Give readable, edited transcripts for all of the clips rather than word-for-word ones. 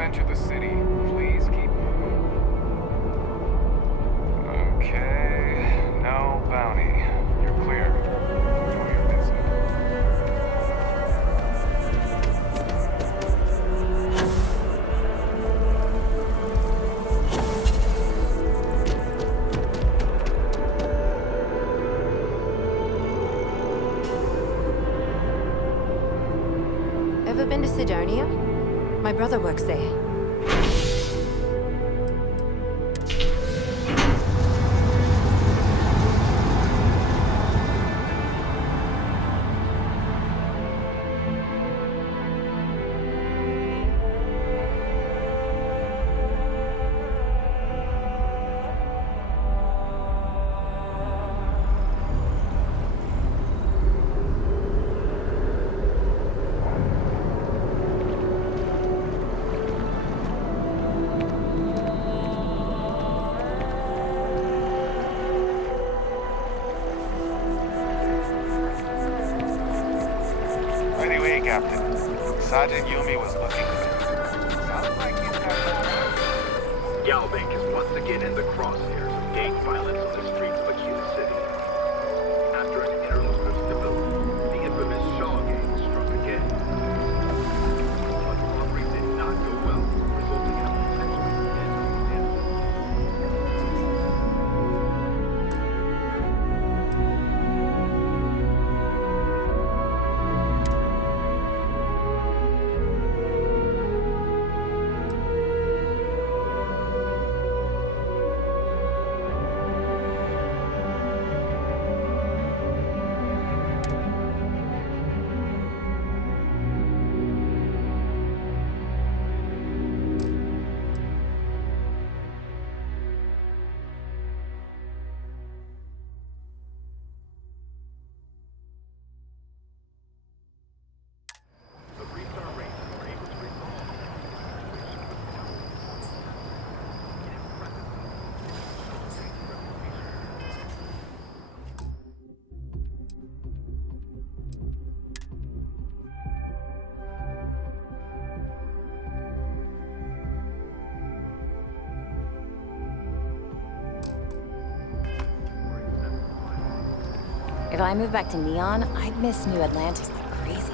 enter the city, please keep moving. Okay, no bounty. You're clear. Enjoy your visit. Ever been to Sidonia? My brother works there. Anyway, Captain, Sergeant Yumi was looking good. Sounds like he's got more. Galbank is once again in the crosshairs of gang violence on the streets of Akita City. After an interlude of stability, the infamous Shaw gang struck again. But robbery did not go well, resulting in a potentially deadly death. The three-star Rangers were able to resolve the situation with an impressive If I move back to Neon, I'd miss New Atlantis like crazy.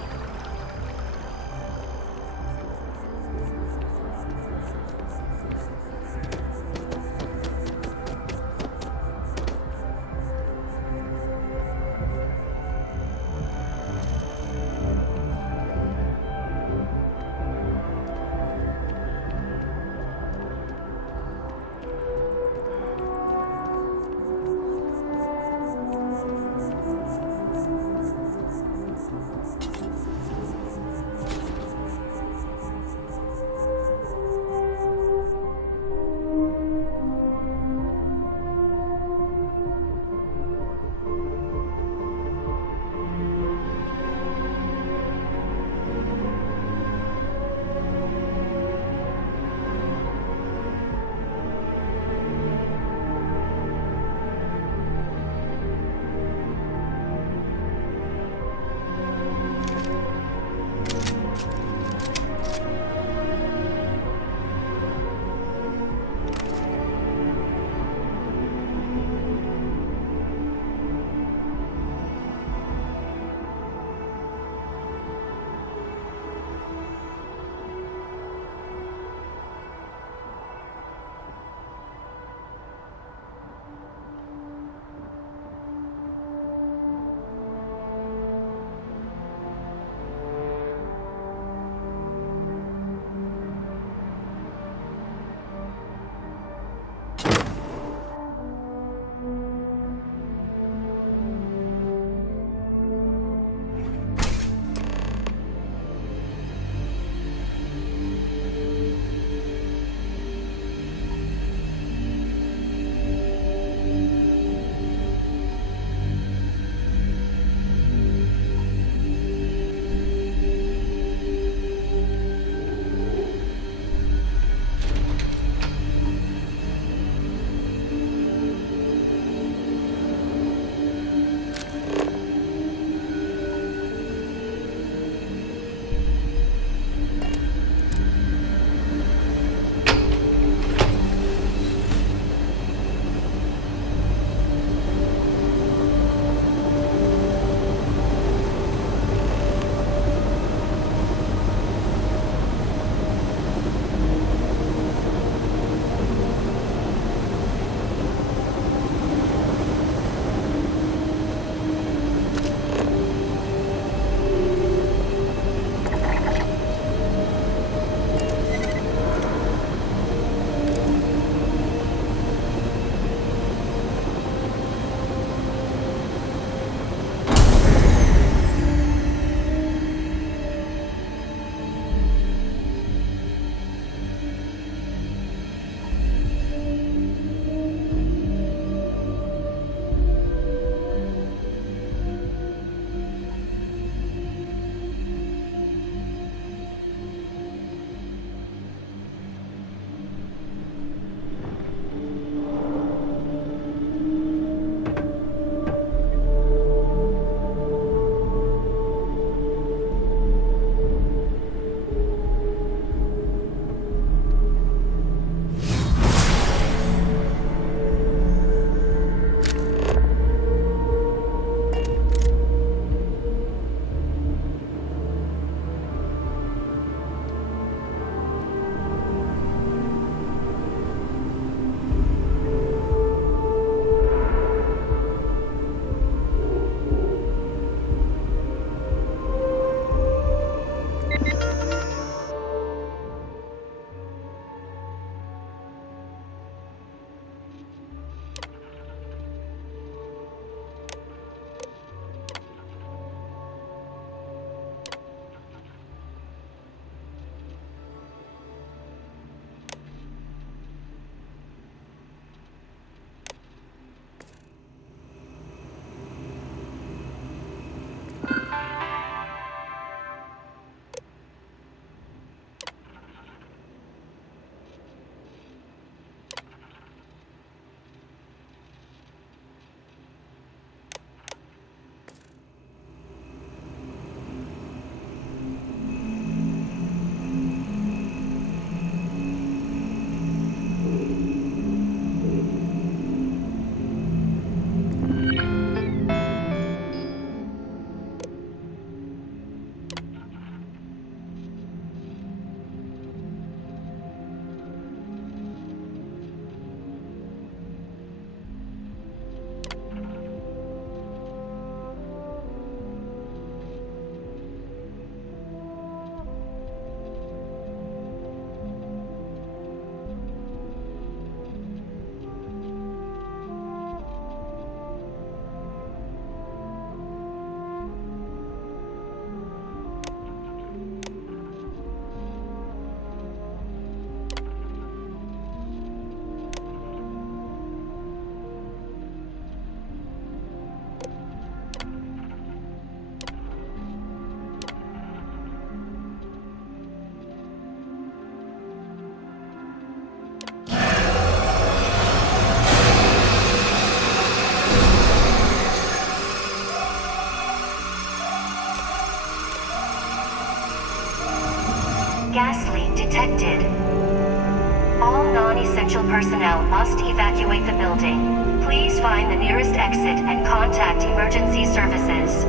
essential personnel must evacuate the building. Please find the nearest exit and contact emergency services.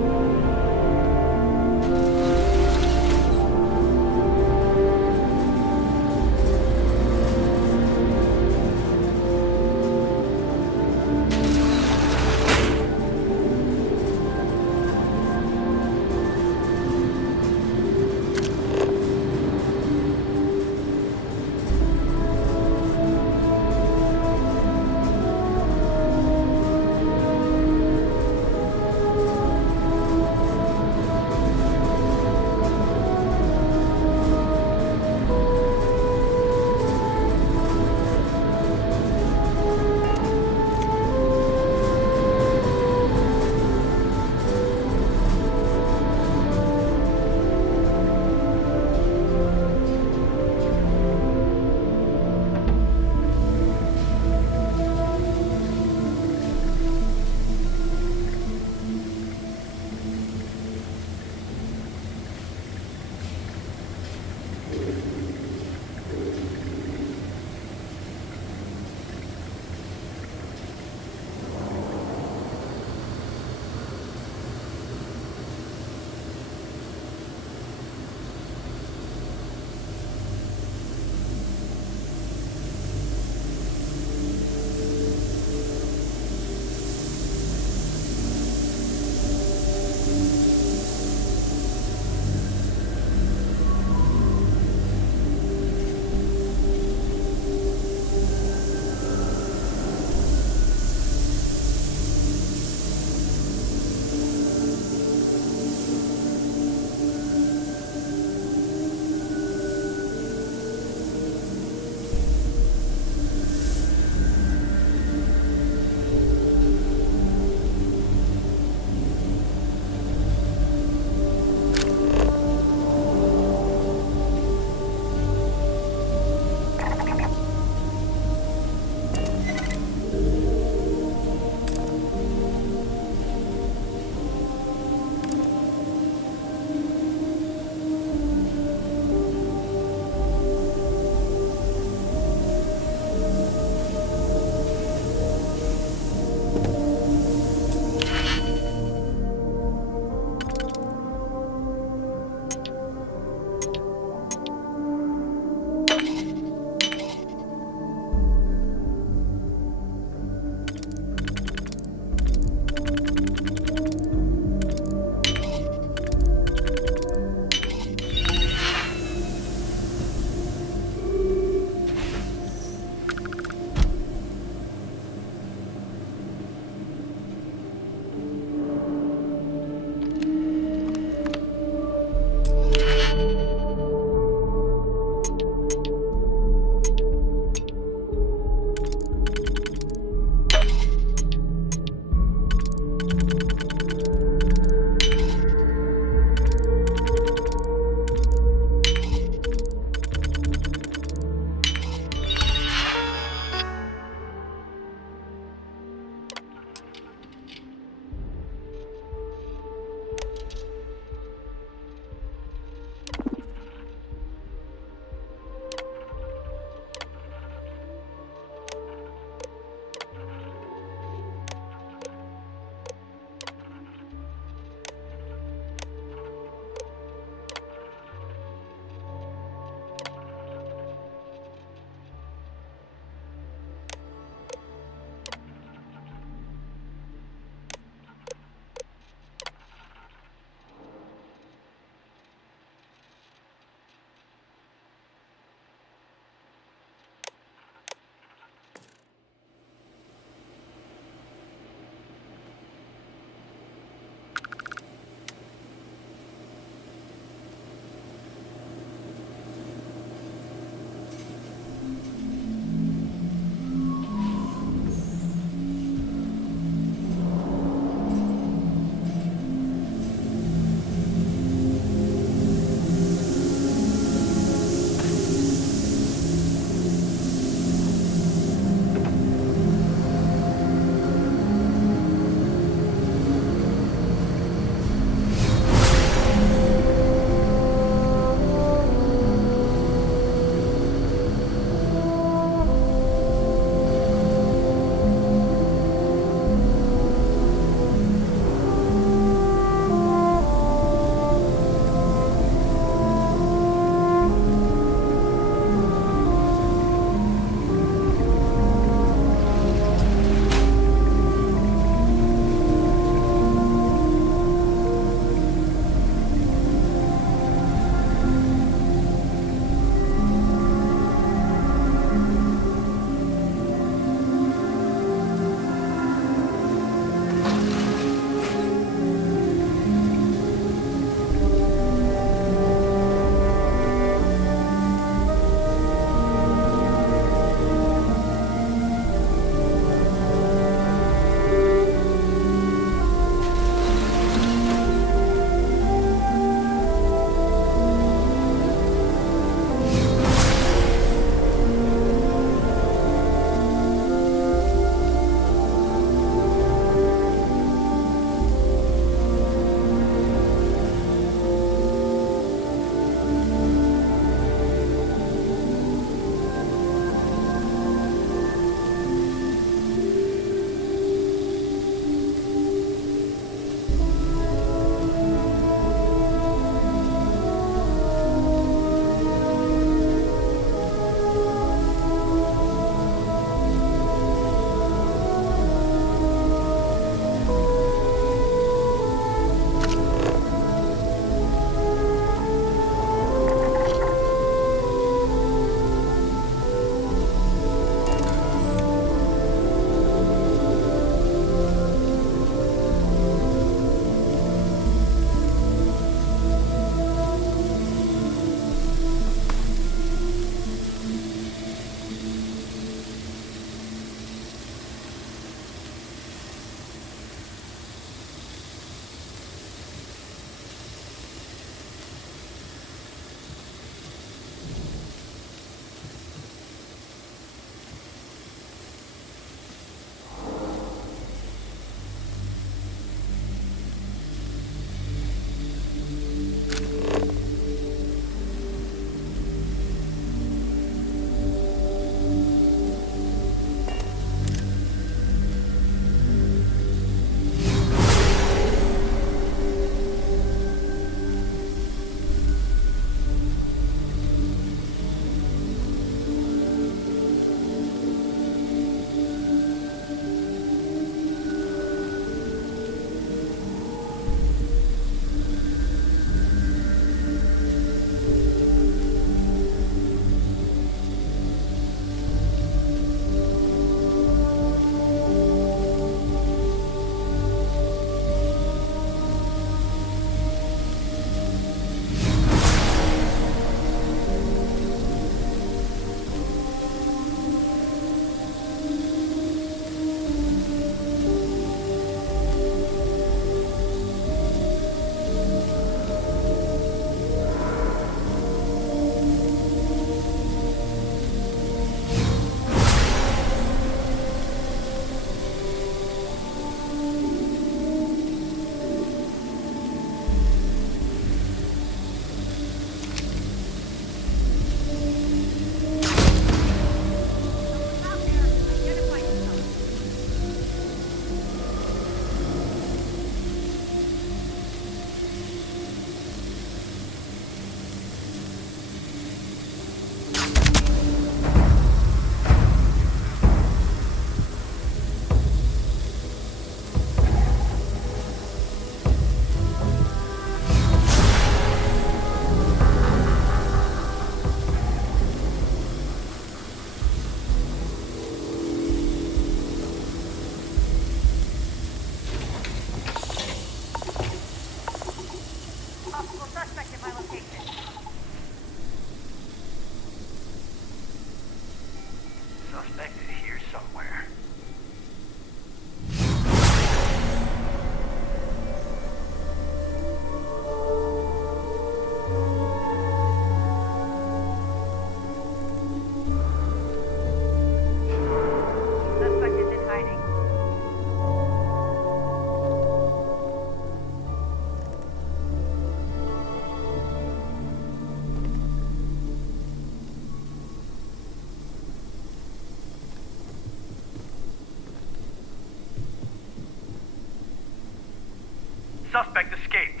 suspect escaped.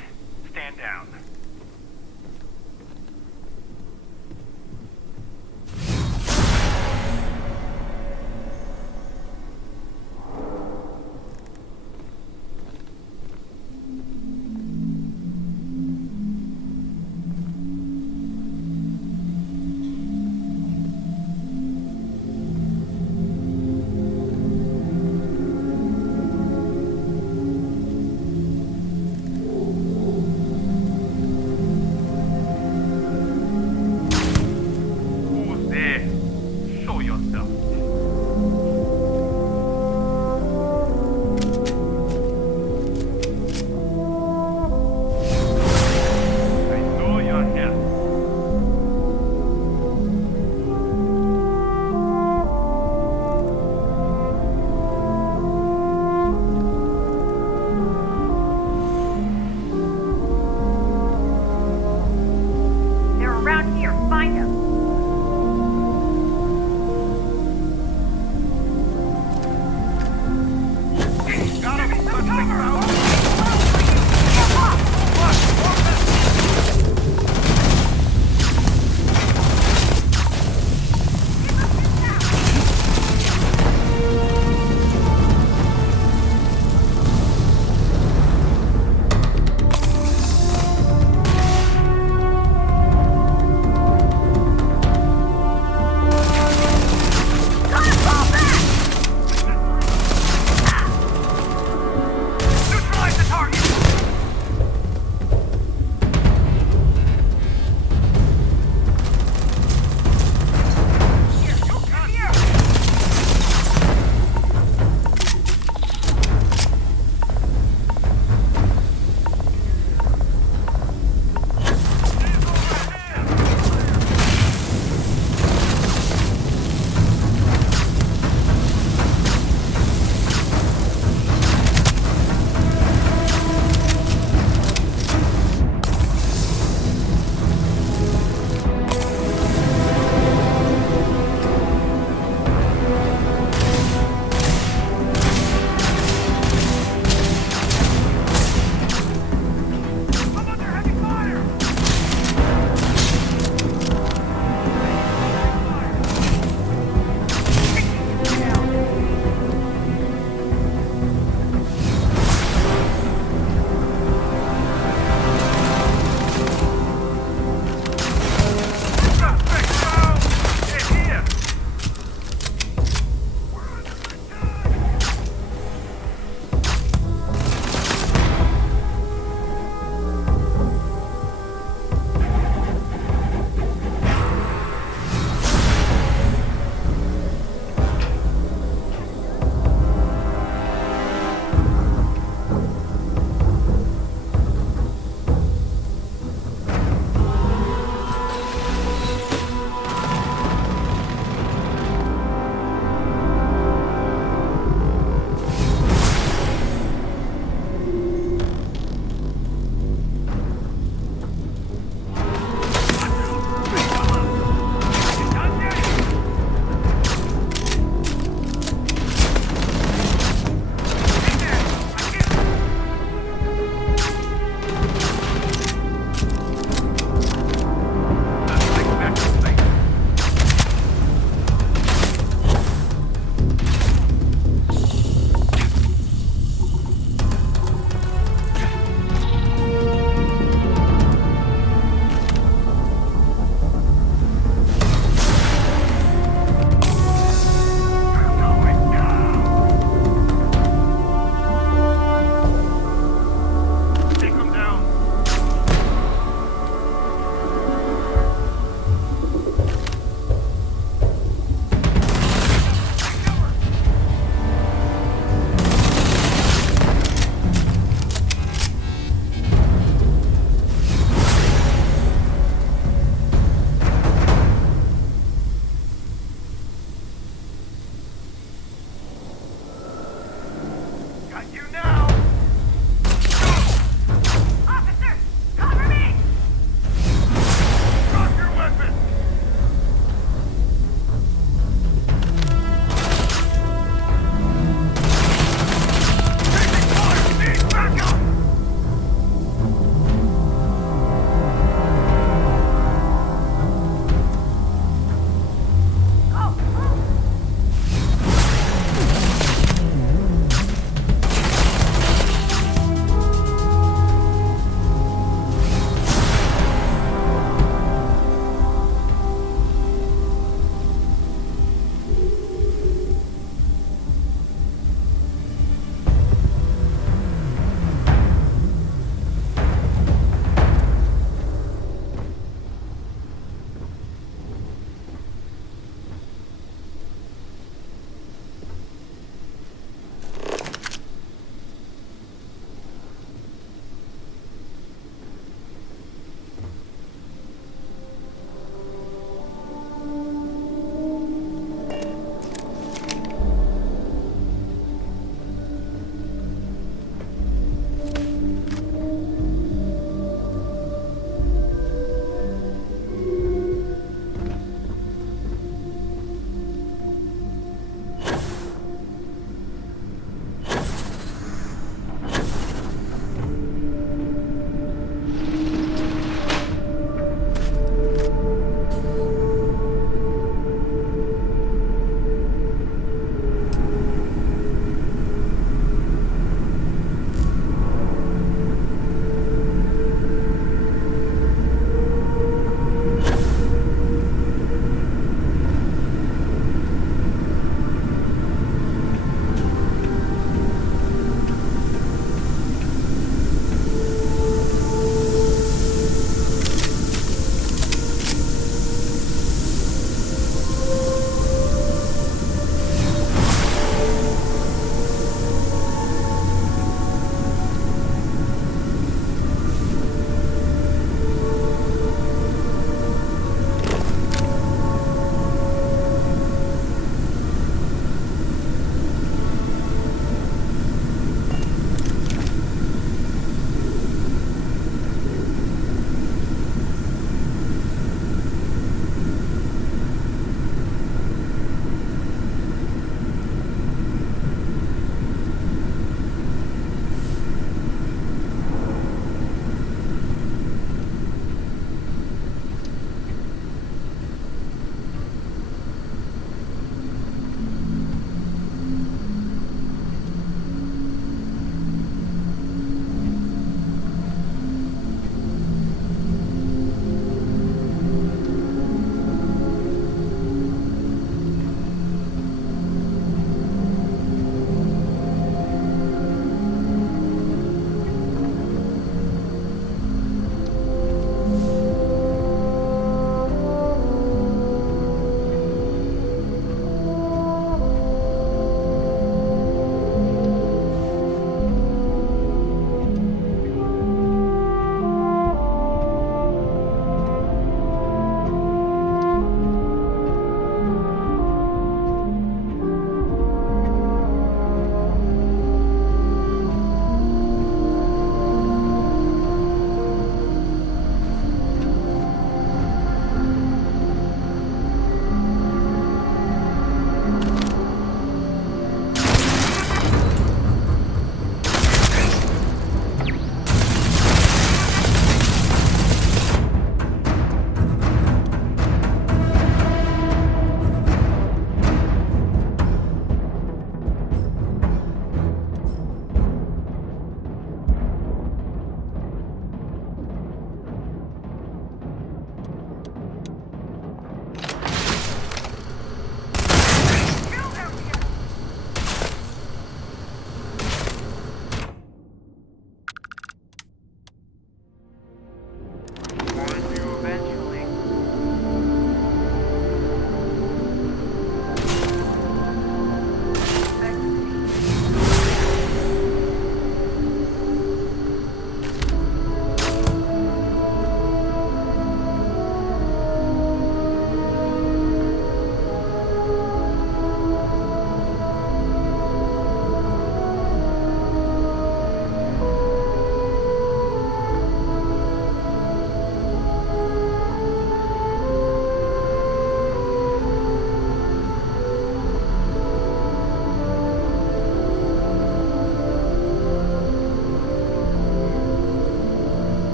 Stand down.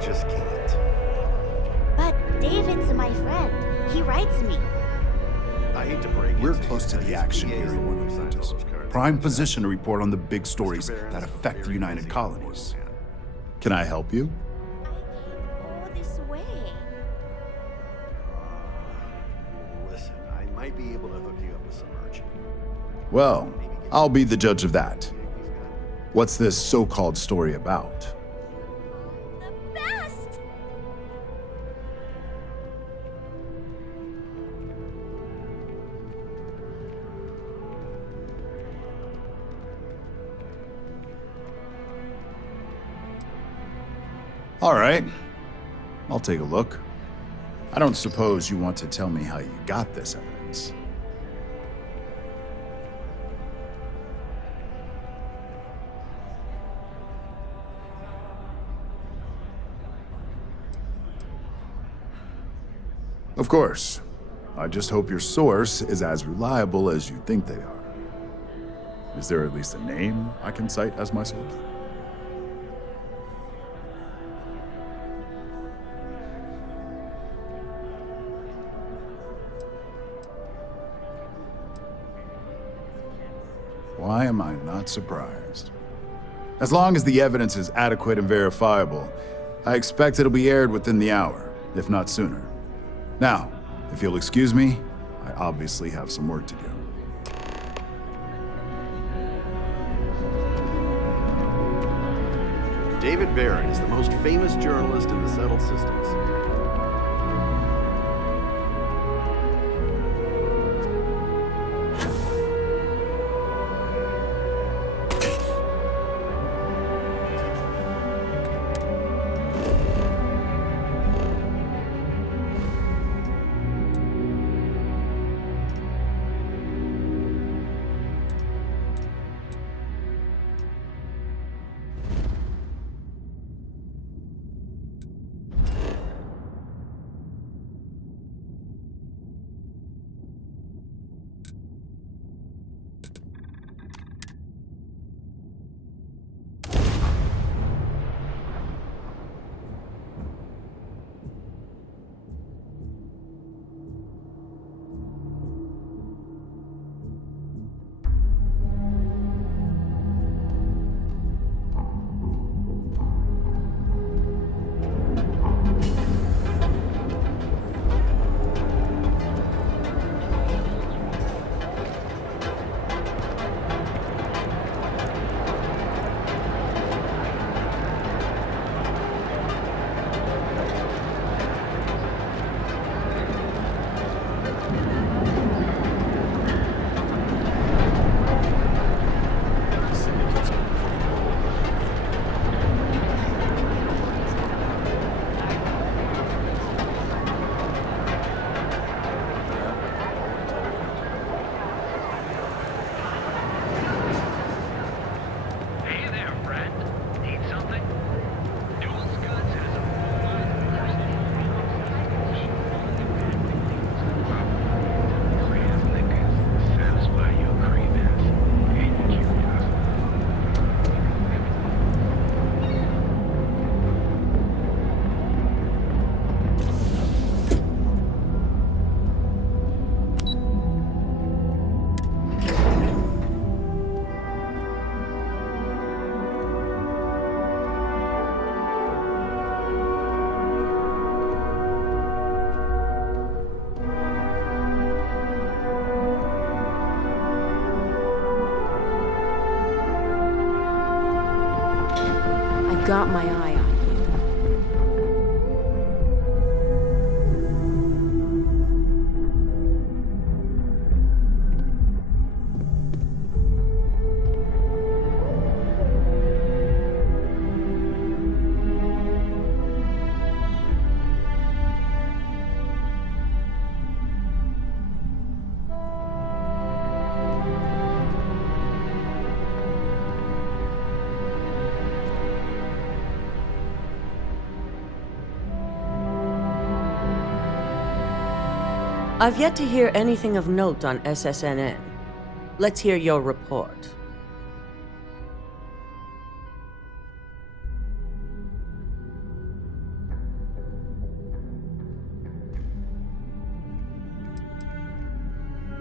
just can't. But David's my friend. He writes me. I hate to break it We're to close you, to the but action his here PA in is one the of one who Atlantis. signed all those cards. Prime position to report on the big stories that affect the United Colonies. Can I help you? I go this way. Listen, I might be able to hook you up with some merchant. Well, I'll be the judge of that. What's this so-called story about? The best! All right, I'll take a look. I don't suppose you want to tell me how you got this evidence. Of course. I just hope your source is as reliable as you think they are. Is there at least a name I can cite as my source? Why am I not surprised? As long as the evidence is adequate and verifiable, I expect it'll be aired within the hour, if not sooner. Now, if you'll excuse me, I obviously have some work to do. David Barron is the most famous journalist in the settled systems. Hey there, friend. Need something? Duel's Goods has a satisfy your cravings and your curiosity. I've got my eye on you. I've yet to hear anything of note on SSNN. Let's hear your report.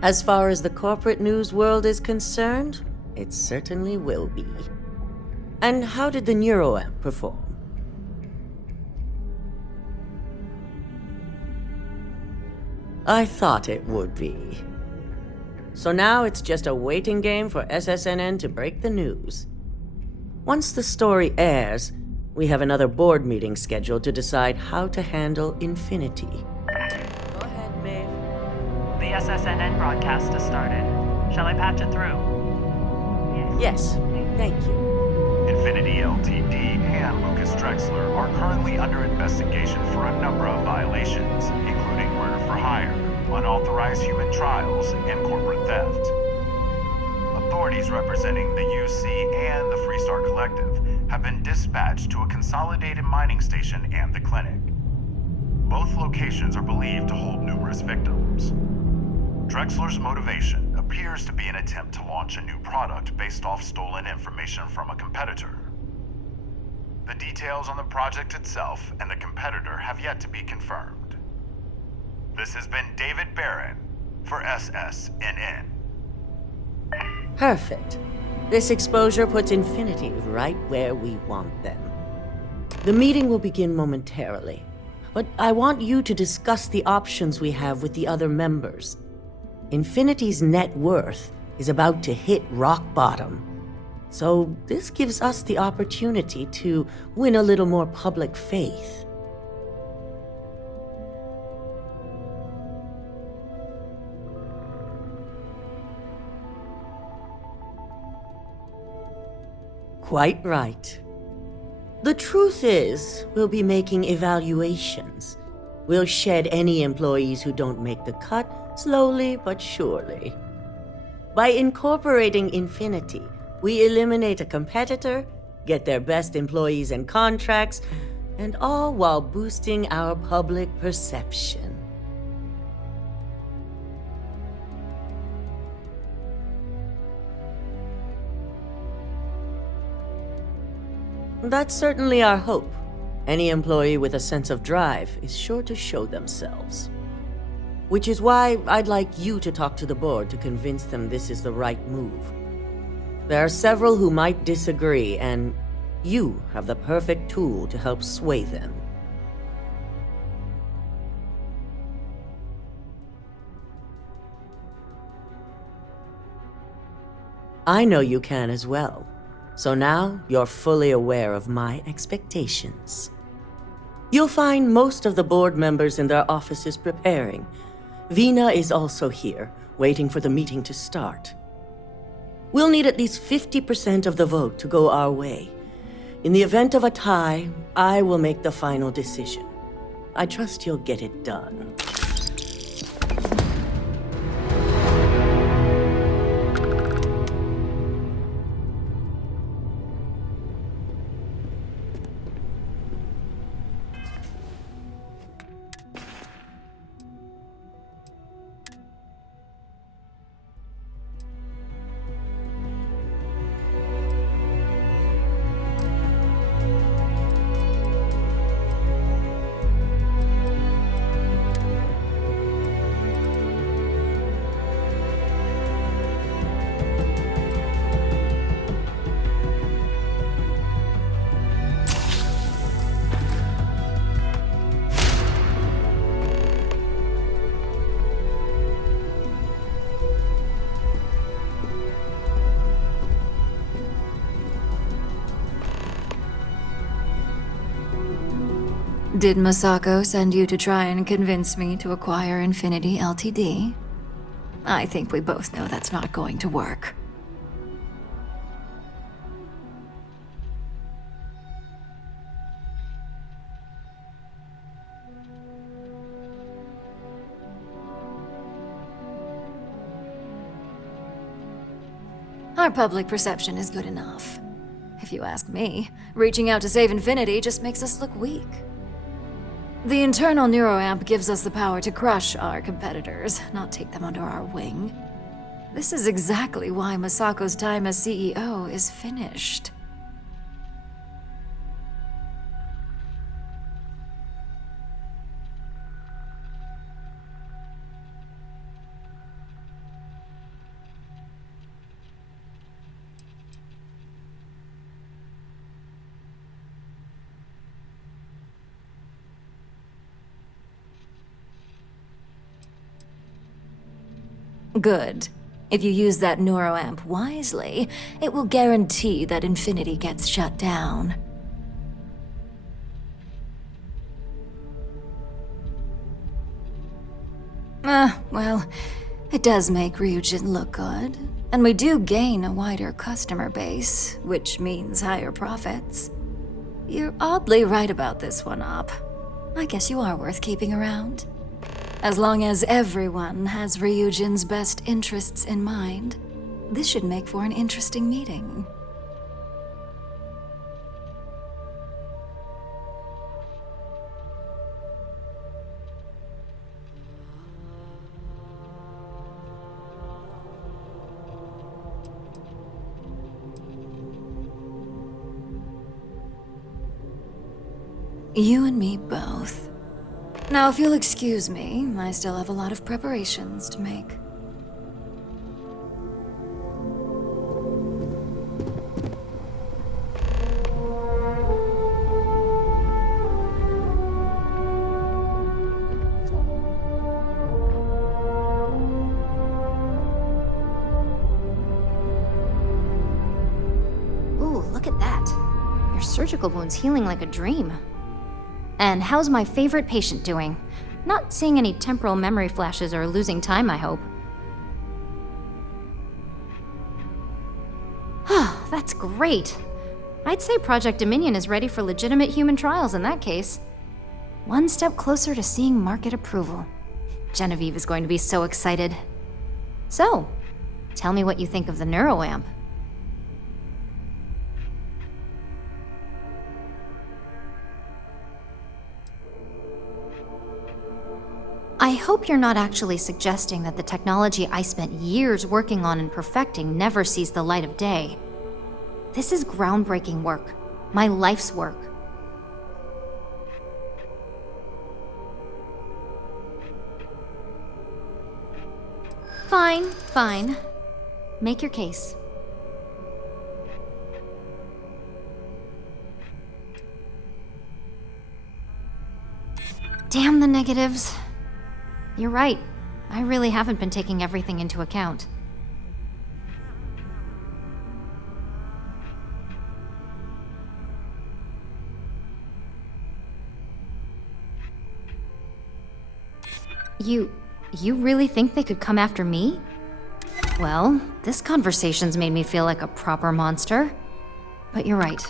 As far as the corporate news world is concerned, it certainly will be. And how did the neuroamp perform? I thought it would be. So now it's just a waiting game for SSNN to break the news. Once the story airs, we have another board meeting scheduled to decide how to handle Infinity. Go ahead, Maeve. The SSNN broadcast has started. Shall I patch it through? Yes, thank you. Infinity Ltd. and Lucas Drexler are currently under investigation for a number of violations, including murder for hire, unauthorized human trials, and corporate theft. Authorities representing the UC and the Freestar Collective have been dispatched to a consolidated mining station and the clinic. Both locations are believed to hold numerous victims. Drexler's motivation appears to be an attempt to launch a new product based off stolen information from a competitor. The details on the project itself and the competitor have yet to be confirmed. This has been David Barron for SSNN. Perfect. This exposure puts Infinity right where we want them. The meeting will begin momentarily, but I want you to discuss the options we have with the other members. Infinity's net worth is about to hit rock bottom, so this gives us the opportunity to win a little more public faith. Quite right. The truth is, we'll be making evaluations. We'll shed any employees who don't make the cut, slowly but surely. By incorporating Infinity, we eliminate a competitor, get their best employees and contracts, and all while boosting our public perception. That's certainly our hope. Any employee with a sense of drive is sure to show themselves. Which is why I'd like you to talk to the board to convince them this is the right move. There are several who might disagree, and you have the perfect tool to help sway them. I know you can as well. So now you're fully aware of my expectations. You'll find most of the board members in their offices preparing. Vina is also here, waiting for the meeting to start. We'll need at least 50% of the vote to go our way. In the event of a tie, I will make the final decision. I trust you'll get it done. Did Masako send you to try and convince me to acquire Infinity Ltd? I think we both know that's not going to work. Our public perception is good enough. If you ask me, reaching out to save Infinity just makes us look weak. The internal neuroamp gives us the power to crush our competitors, not take them under our wing. This is exactly why Masako's time as CEO is finished. Good. If you use that neuroamp wisely, it will guarantee that Infinity gets shut down. Well, it does make Ryujin look good. And we do gain a wider customer base, which means higher profits. You're oddly right about this one, Op. I guess you are worth keeping around. As long as everyone has Ryujin's best interests in mind, this should make for an interesting meeting. You and me both. Now, if you'll excuse me, I still have a lot of preparations to make. Ooh, look at that. Your surgical wound's healing like a dream. And how's my favorite patient doing? Not seeing any temporal memory flashes or losing time, I hope. That's great. I'd say Project Dominion is ready for legitimate human trials in that case. One step closer to seeing market approval. Genevieve is going to be so excited. So, tell me what you think of the neuroamp. I hope you're not actually suggesting that the technology I spent years working on and perfecting never sees the light of day. This is groundbreaking work. My life's work. Fine. Make your case. Damn the negatives. You're right. I really haven't been taking everything into account. You really think they could come after me? Well, this conversation's made me feel like a proper monster. But you're right.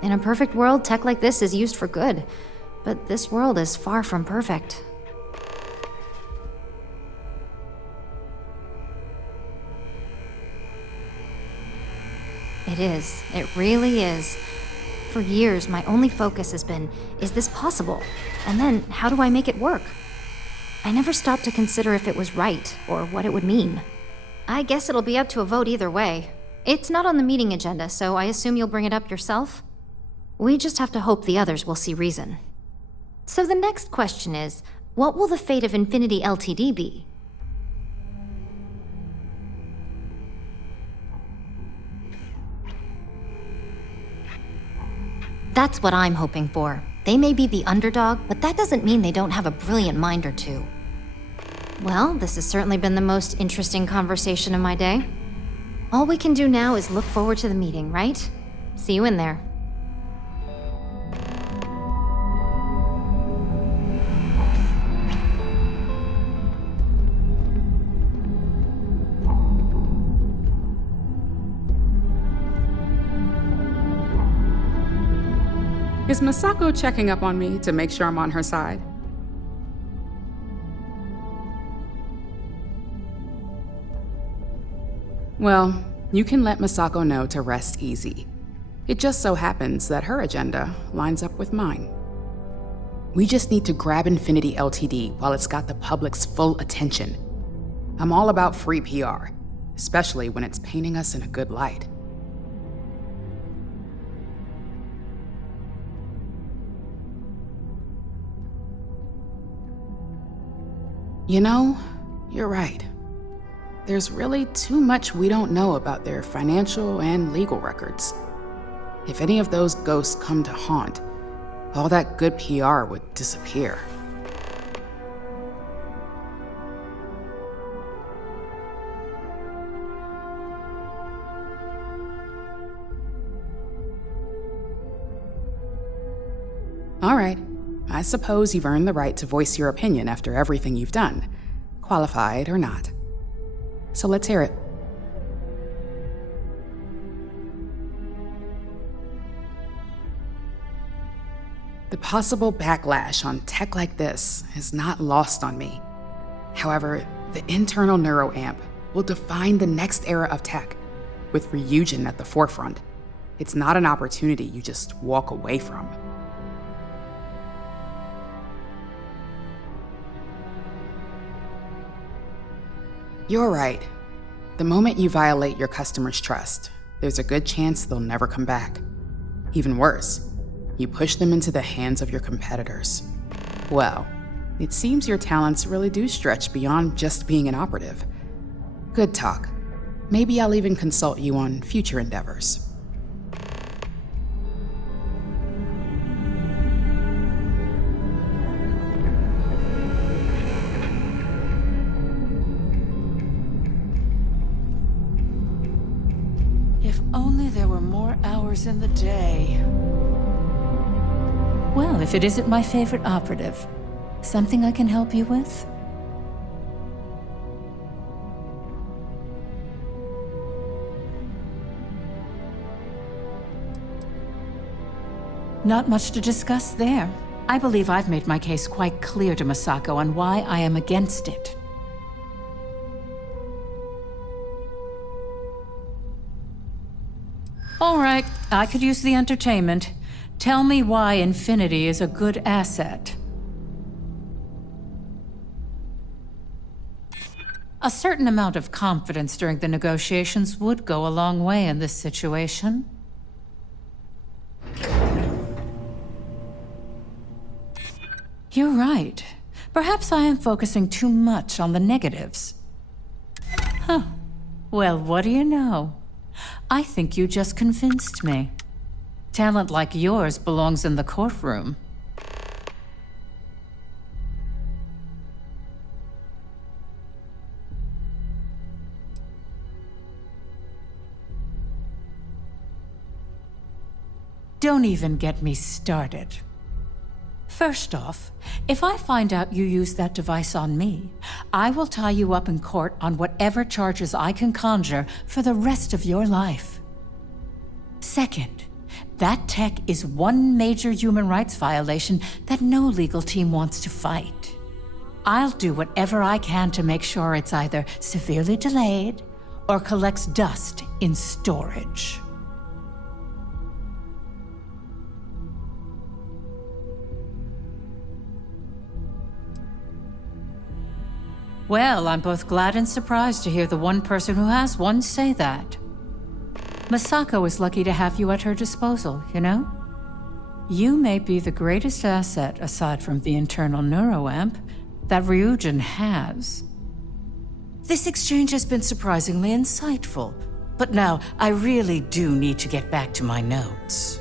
In a perfect world, tech like this is used for good. But this world is far from perfect. It is. It really is. For years, my only focus has been, is this possible? And then, how do I make it work? I never stopped to consider if it was right, or what it would mean. I guess it'll be up to a vote either way. It's not on the meeting agenda, so I assume you'll bring it up yourself? We just have to hope the others will see reason. So the next question is, what will the fate of Infinity Ltd be? That's what I'm hoping for. They may be the underdog, but that doesn't mean they don't have a brilliant mind or two. Well, this has certainly been the most interesting conversation of my day. All we can do now is look forward to the meeting, right? See you in there. Is Masako checking up on me to make sure I'm on her side? Well, you can let Masako know to rest easy. It just so happens that her agenda lines up with mine. We just need to grab Infinity Ltd while it's got the public's full attention. I'm all about free PR, especially when it's painting us in a good light. You know, you're right. There's really too much we don't know about their financial and legal records. If any of those ghosts come to haunt, all that good PR would disappear. All right. I suppose you've earned the right to voice your opinion after everything you've done, qualified or not. So let's hear it. The possible backlash on tech like this is not lost on me. However, the internal neuroamp will define the next era of tech, with Ryujin at the forefront. It's not an opportunity you just walk away from. You're right. The moment you violate your customers' trust, there's a good chance they'll never come back. Even worse, you push them into the hands of your competitors. Well, it seems your talents really do stretch beyond just being an operative. Good talk. Maybe I'll even consult you on future endeavors. If only there were more hours in the day. Well, if it isn't my favorite operative, something I can help you with? Not much to discuss there. I believe I've made my case quite clear to Masako on why I am against it. All right, I could use the entertainment. Tell me why Infinity is a good asset. A certain amount of confidence during the negotiations would go a long way in this situation. You're right. Perhaps I am focusing too much on the negatives. Huh. Well, what do you know? I think you just convinced me. Talent like yours belongs in the courtroom. Don't even get me started. First off, if I find out you used that device on me, I will tie you up in court on whatever charges I can conjure for the rest of your life. Second, that tech is one major human rights violation that no legal team wants to fight. I'll do whatever I can to make sure it's either severely delayed or collects dust in storage. Well, I'm both glad and surprised to hear the one person who has one say that. Masako is lucky to have you at her disposal, you know? You may be the greatest asset, aside from the internal neuroamp, that Ryujin has. This exchange has been surprisingly insightful, but now I really do need to get back to my notes.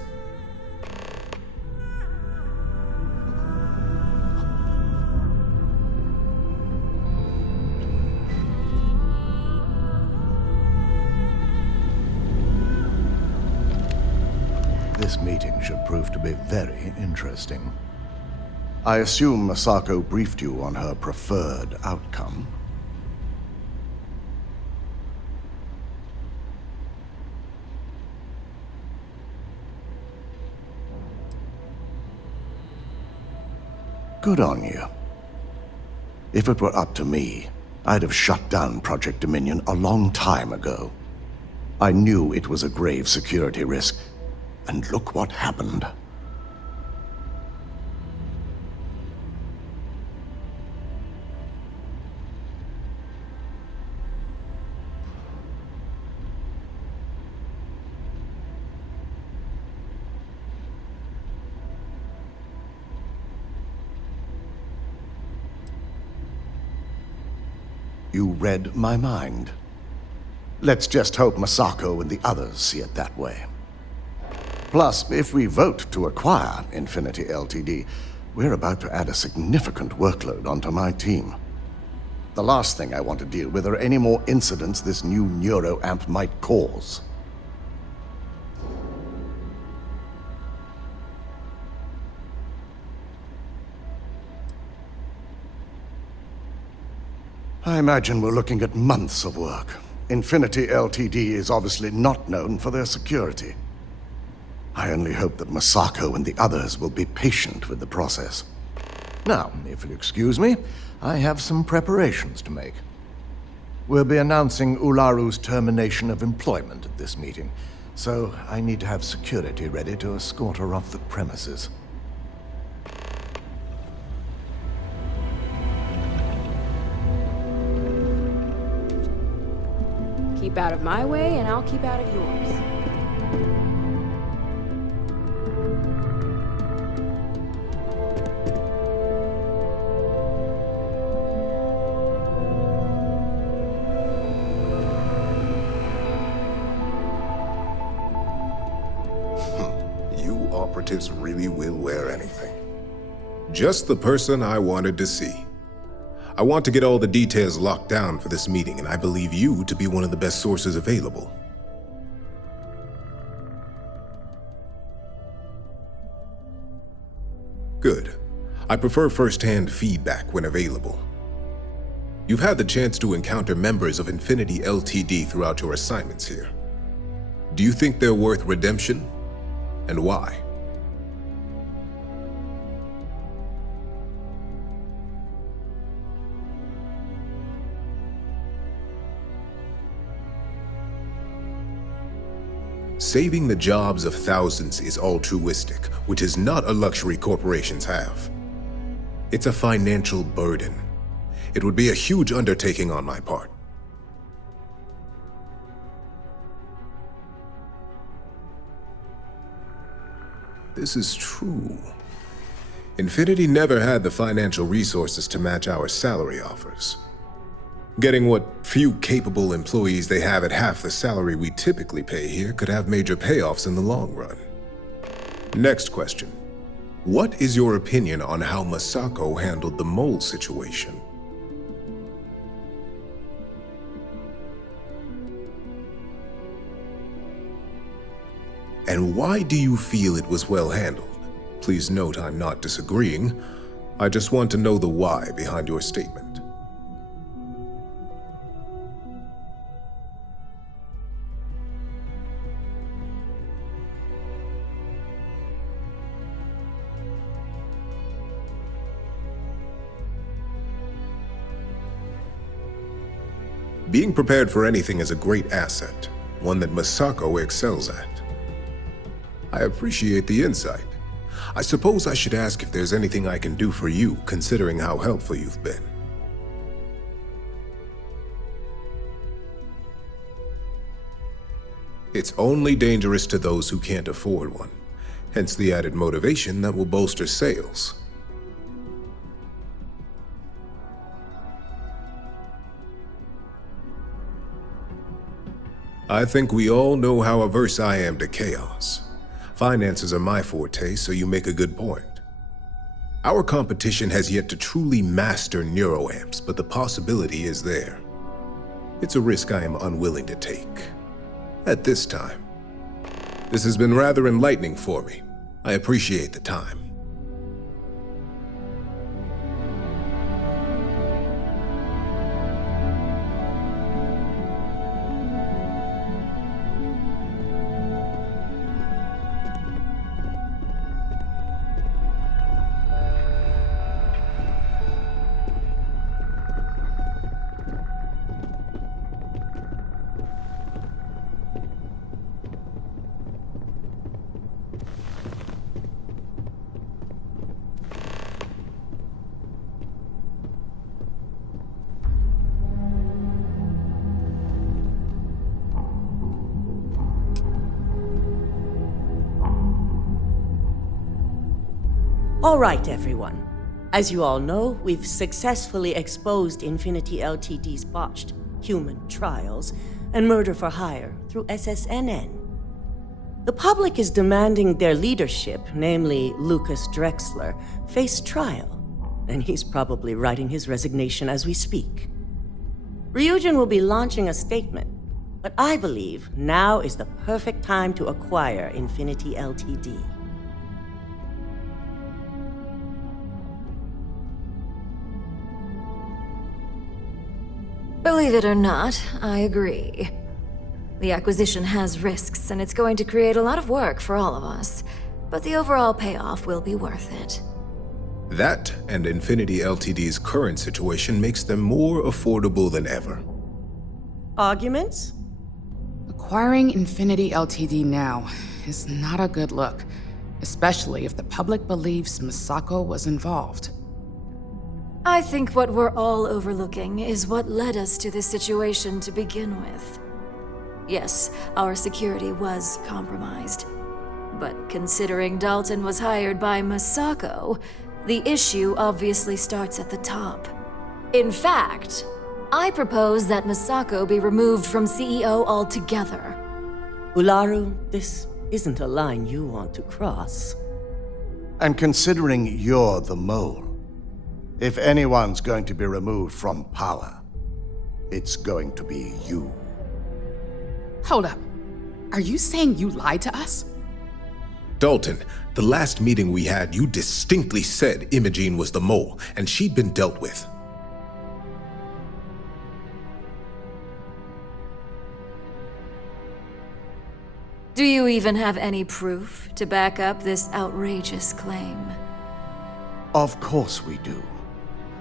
This meeting should prove to be very interesting. I assume Masako briefed you on her preferred outcome. Good on you. If it were up to me, I'd have shut down Project Dominion a long time ago. I knew it was a grave security risk, and look what happened. You read my mind. Let's just hope Masako and the others see it that way. Plus, if we vote to acquire Infinity Ltd., we're about to add a significant workload onto my team. The last thing I want to deal with are any more incidents this new neuroamp might cause. I imagine we're looking at months of work. Infinity Ltd. is obviously not known for their security. I only hope that Masako and the others will be patient with the process. Now, if you'll excuse me, I have some preparations to make. We'll be announcing Ularu's termination of employment at this meeting, so I need to have security ready to escort her off the premises. Keep out of my way, and I'll keep out of yours. You operatives really will wear anything. Just the person I wanted to see. I want to get all the details locked down for this meeting, and I believe you to be one of the best sources available. Good. I prefer first-hand feedback when available. You've had the chance to encounter members of Infinity Ltd. Throughout your assignments here. Do you think they're worth redemption? And why? Saving the jobs of thousands is altruistic, which is not a luxury corporations have. It's a financial burden. It would be a huge undertaking on my part. This is true. Infinity never had the financial resources to match our salary offers. Getting what few capable employees they have at half the salary we typically pay here could have major payoffs in the long run. Next question. What is your opinion on how Masako handled the mole situation? And why do you feel it was well handled? Please note I'm not disagreeing. I just want to know the why behind your statement. Being prepared for anything is a great asset, one that Masako excels at. I appreciate the insight. I suppose I should ask if there's anything I can do for you, considering how helpful you've been. It's only dangerous to those who can't afford one, hence the added motivation that will bolster sales. I think we all know how averse I am to chaos. Finances are my forte, so you make a good point. Our competition has yet to truly master neuroamps, but the possibility is there. It's a risk I am unwilling to take. At this time. This has been rather enlightening for me. I appreciate the time. All right, everyone. As you all know, we've successfully exposed Infinity Ltd.'s botched human trials and murder for hire through SSNN. The public is demanding their leadership, namely Lucas Drexler, face trial, and he's probably writing his resignation as we speak. Ryujin will be launching a statement, but I believe now is the perfect time to acquire Infinity Ltd. Believe it or not, I agree. The acquisition has risks, and it's going to create a lot of work for all of us. But the overall payoff will be worth it. That and Infinity Ltd's current situation makes them more affordable than ever. Arguments? Acquiring Infinity Ltd now is not a good look, especially if the public believes Masako was involved. I think what we're all overlooking is what led us to this situation to begin with. Yes, our security was compromised. But considering Dalton was hired by Masako, the issue obviously starts at the top. In fact, I propose that Masako be removed from CEO altogether. Ularu, this isn't a line you want to cross. And considering you're the mole, if anyone's going to be removed from power, it's going to be you. Hold up. Are you saying you lied to us? Dalton, the last meeting we had, you distinctly said Imogene was the mole, and she'd been dealt with. Do you even have any proof to back up this outrageous claim? Of course we do.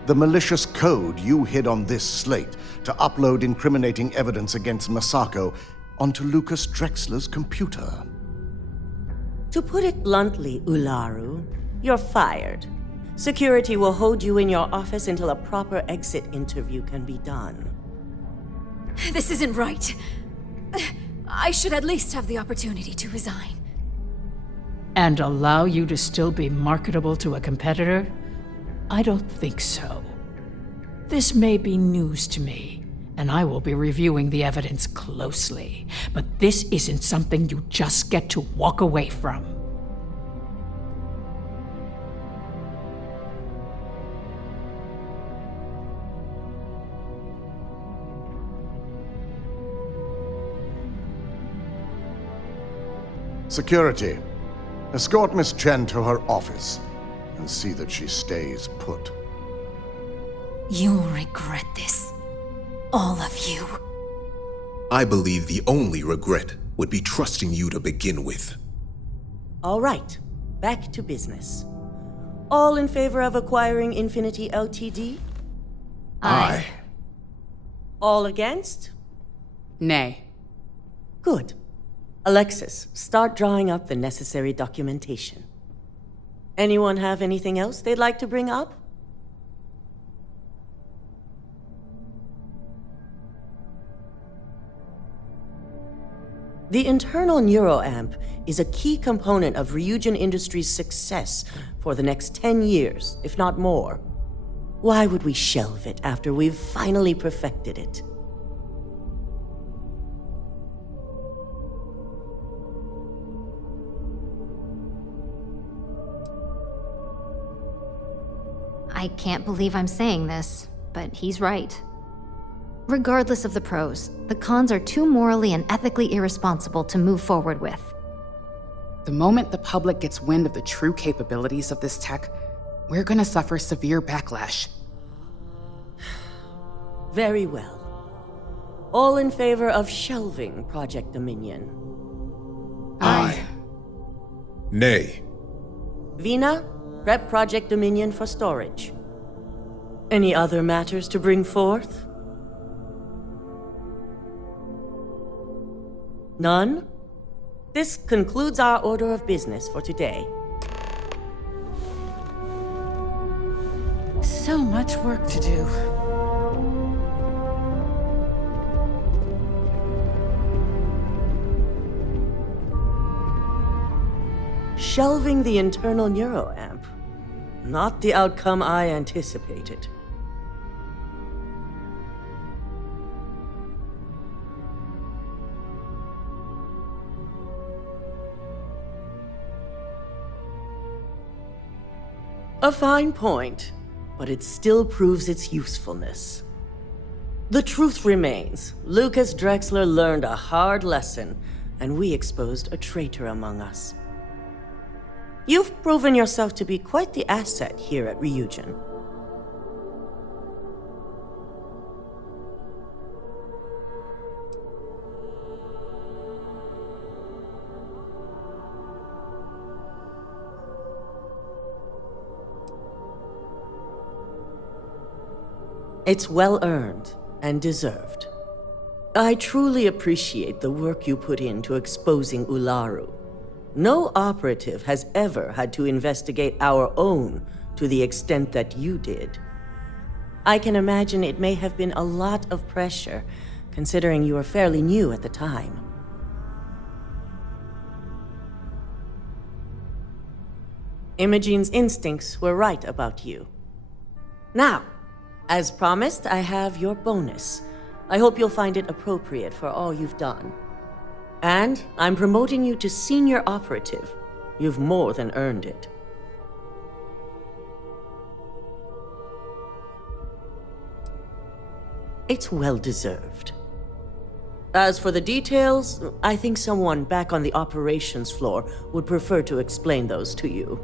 The malicious code you hid on this slate to upload incriminating evidence against Masako onto Lucas Drexler's computer. To put it bluntly, Ularu, you're fired. Security will hold you in your office until a proper exit interview can be done. This isn't right. I should at least have the opportunity to resign. And allow you to still be marketable to a competitor? I don't think so. This may be news to me, and I will be reviewing the evidence closely. But this isn't something you just get to walk away from. Security, escort Miss Chen to her office and see that she stays put. You'll regret this. All of you. I believe the only regret would be trusting you to begin with. All right, back to business. All in favor of acquiring Infinity Ltd? Aye. All against? Nay. Good. Alexis, start drawing up the necessary documentation. Anyone have anything else they'd like to bring up? The internal neuroamp is a key component of Ryujin Industries' success for the next 10 years, if not more. Why would we shelve it after we've finally perfected it? I can't believe I'm saying this, but he's right. Regardless of the pros, the cons are too morally and ethically irresponsible to move forward with. The moment the public gets wind of the true capabilities of this tech, we're gonna suffer severe backlash. Very well. All in favor of shelving Project Dominion? Aye. Nay. Vina, prep Project Dominion for storage. Any other matters to bring forth? None? This concludes our order of business for today. So much work to do. Shelving the internal neuroamp. Not the outcome I anticipated. A fine point, but it still proves its usefulness. The truth remains, Lucas Drexler learned a hard lesson, and we exposed a traitor among us. You've proven yourself to be quite the asset here at Ryujin. It's well earned and deserved. I truly appreciate the work you put into exposing Ularu. No operative has ever had to investigate our own to the extent that you did. I can imagine it may have been a lot of pressure, considering you were fairly new at the time. Imogene's instincts were right about you. Now, as promised, I have your bonus. I hope you'll find it appropriate for all you've done. And I'm promoting you to senior operative. You've more than earned it. It's well deserved. As for the details, I think someone back on the operations floor would prefer to explain those to you.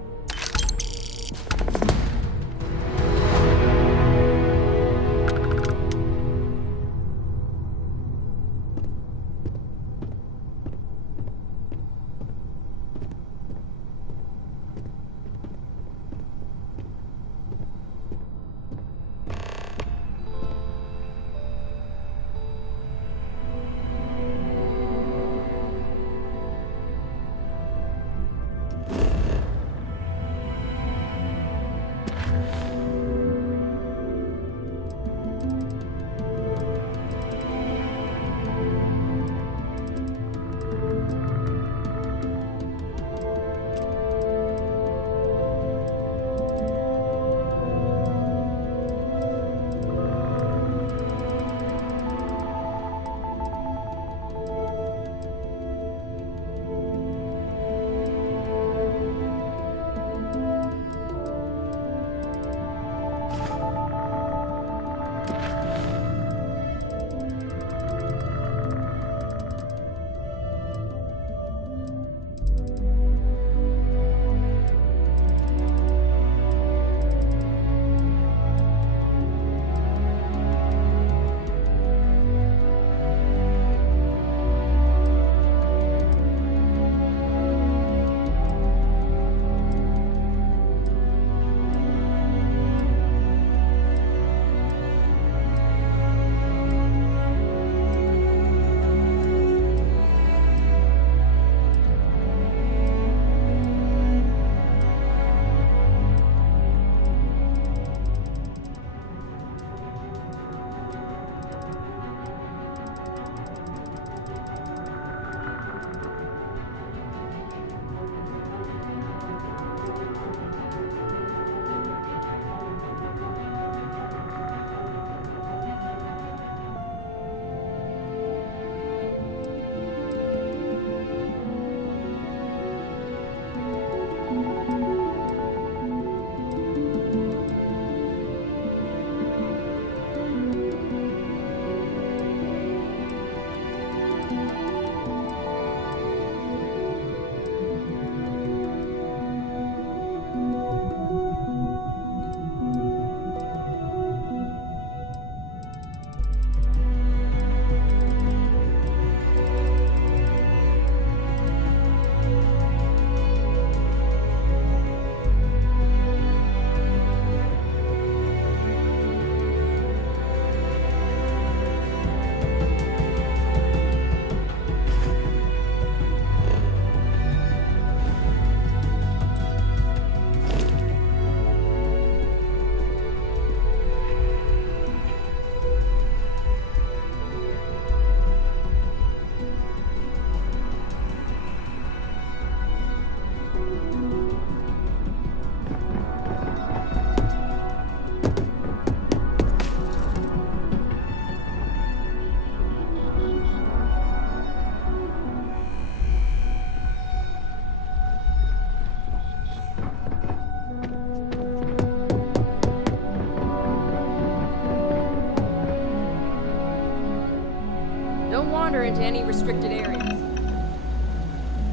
wander into any restricted areas.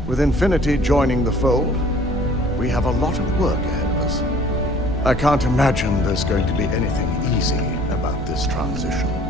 With Infinity joining the fold, we have a lot of work ahead of us. I can't imagine there's going to be anything easy about this transition.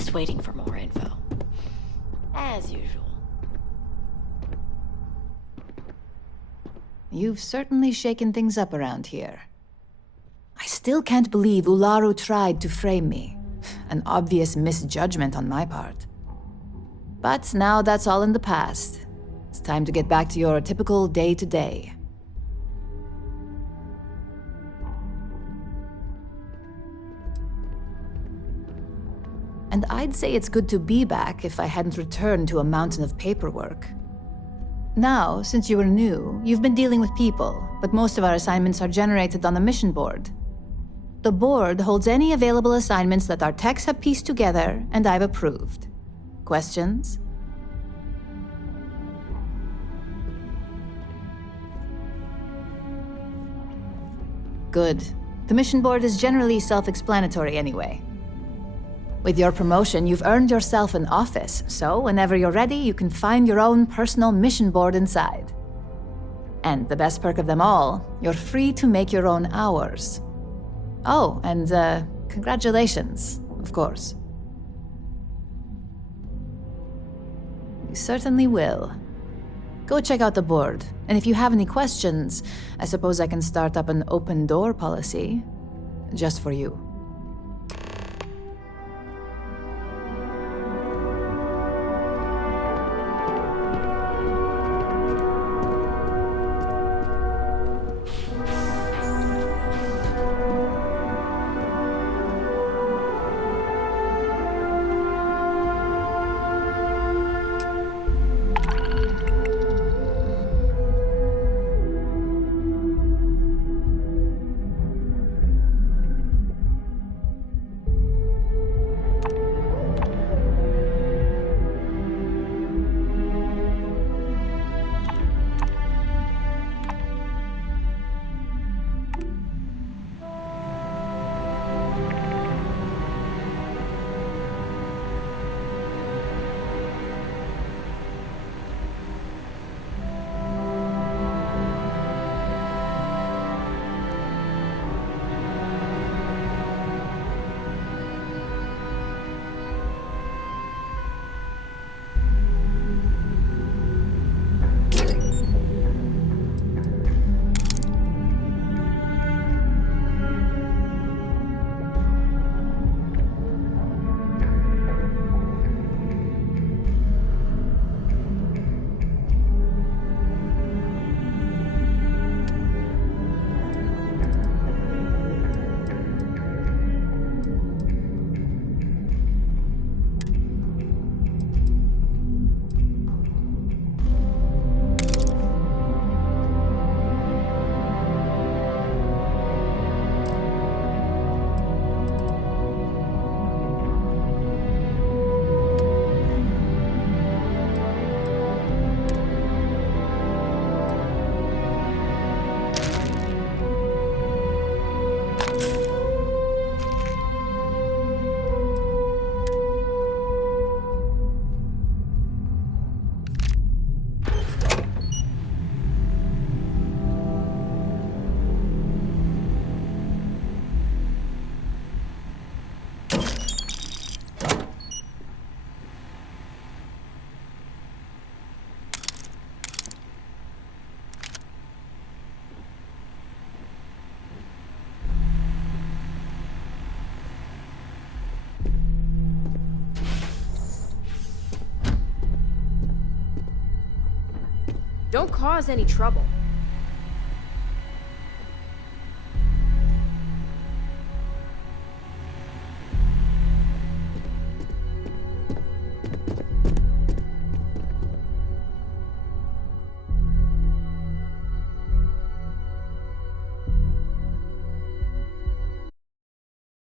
Just waiting for more info. As usual. You've certainly shaken things up around here. I still can't believe Ularu tried to frame me. An obvious misjudgment on my part. But now that's all in the past. It's time to get back to your typical day-to-day. And I'd say it's good to be back if I hadn't returned to a mountain of paperwork. Now, since you were new, you've been dealing with people, but most of our assignments are generated on the mission board. The board holds any available assignments that our techs have pieced together, and I've approved. Questions? Good. The mission board is generally self-explanatory anyway. With your promotion, you've earned yourself an office, so whenever you're ready, you can find your own personal mission board inside. And the best perk of them all, you're free to make your own hours. Oh, and congratulations, of course. You certainly will. Go check out the board, and if you have any questions, I suppose I can start up an open door policy, just for you. Don't cause any trouble.